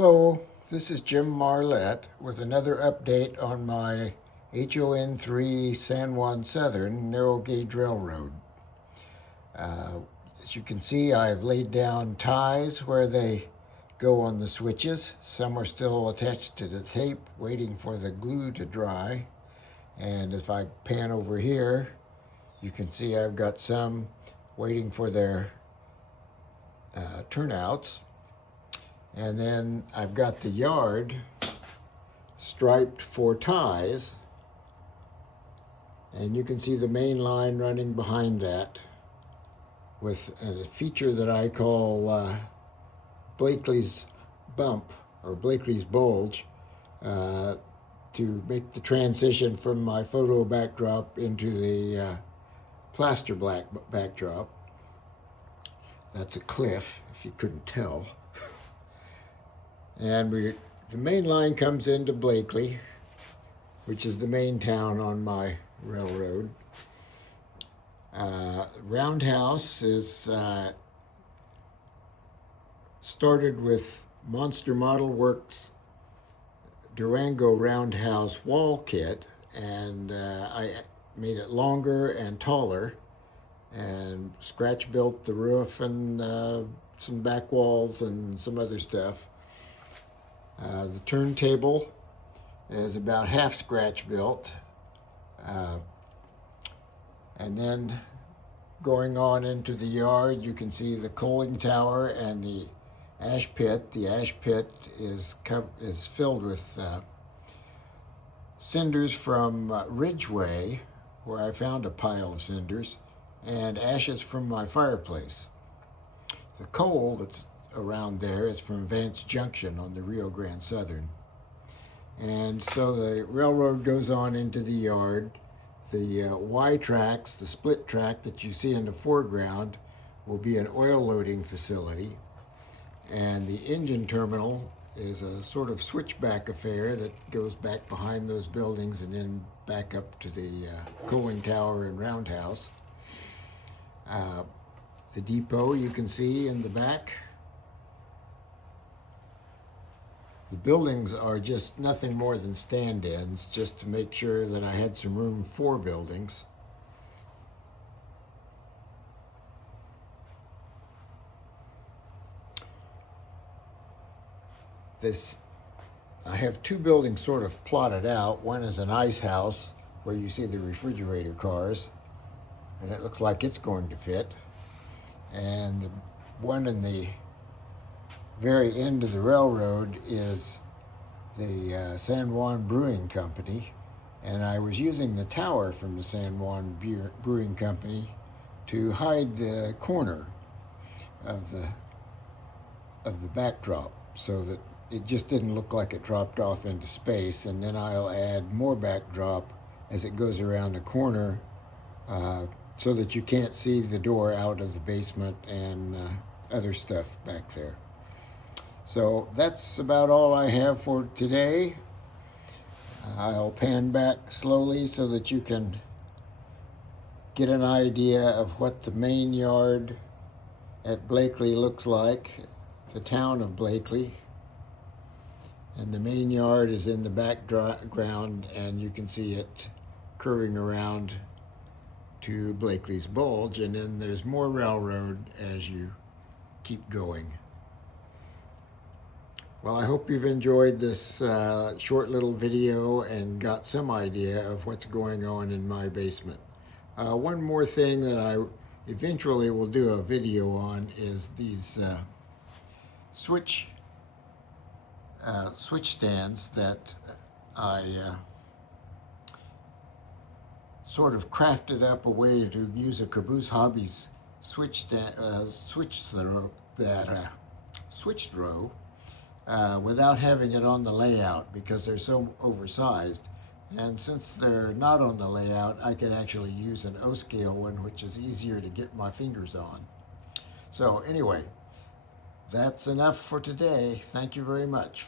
Hello, this is Jim Marlette with another update on my HON3 San Juan Southern narrow gauge railroad. As you can see, I've laid down ties where they go on the switches. Some are still attached to the tape waiting for the glue to dry. And if I pan over here, you can see I've got some waiting for their turnouts. And then I've got the yard striped for ties, and you can see the main line running behind that with a feature that I call Blakely's bump or Blakely's bulge to make the transition from my photo backdrop into the plaster black backdrop. That's a cliff, if you couldn't tell. And the main line comes into Blakely, which is the main town on my railroad. Roundhouse is started with Monster Model Works Durango Roundhouse wall kit, and I made it longer and taller and scratch built the roof and some back walls and some other stuff. The turntable is about half scratch built. And then going on into the yard, you can see the coaling tower and the ash pit. The ash pit is filled with cinders from Ridgeway, where I found a pile of cinders, and ashes from my fireplace. The coal that's around there is from Vance Junction on the Rio Grande Southern. And so the railroad goes on into the yard. The Y tracks, the split track that you see in the foreground, will be an oil loading facility. And the engine terminal is a sort of switchback affair that goes back behind those buildings and then back up to the coaling tower and roundhouse. The depot you can see in the back. The buildings are just nothing more than stand-ins, just to make sure that I had some room for buildings. I have two buildings sort of plotted out. One is an ice house where you see the refrigerator cars, and it looks like it's going to fit. And the one in the very end of the railroad is the San Juan Brewing Company, and I was using the tower from the San Juan Brewing Company to hide the corner of the backdrop so that it just didn't look like it dropped off into space. And then I'll add more backdrop as it goes around the corner so that you can't see the door out of the basement and other stuff back there. So that's about all I have for today. I'll pan back slowly so that you can get an idea of what the main yard at Blakely looks like, the town of Blakely. And the main yard is in the background, and you can see it curving around to Blakely's Bulge, and then there's more railroad as you keep going. Well, I hope you've enjoyed this short little video and got some idea of what's going on in my basement. One more thing that I eventually will do a video on is these switch stands that I sort of crafted up a way to use a Caboose Hobbies switch throw without having it on the layout, because they're so oversized. And since they're not on the layout, I can actually use an O-scale one, which is easier to get my fingers on. So anyway, that's enough for today. Thank you very much.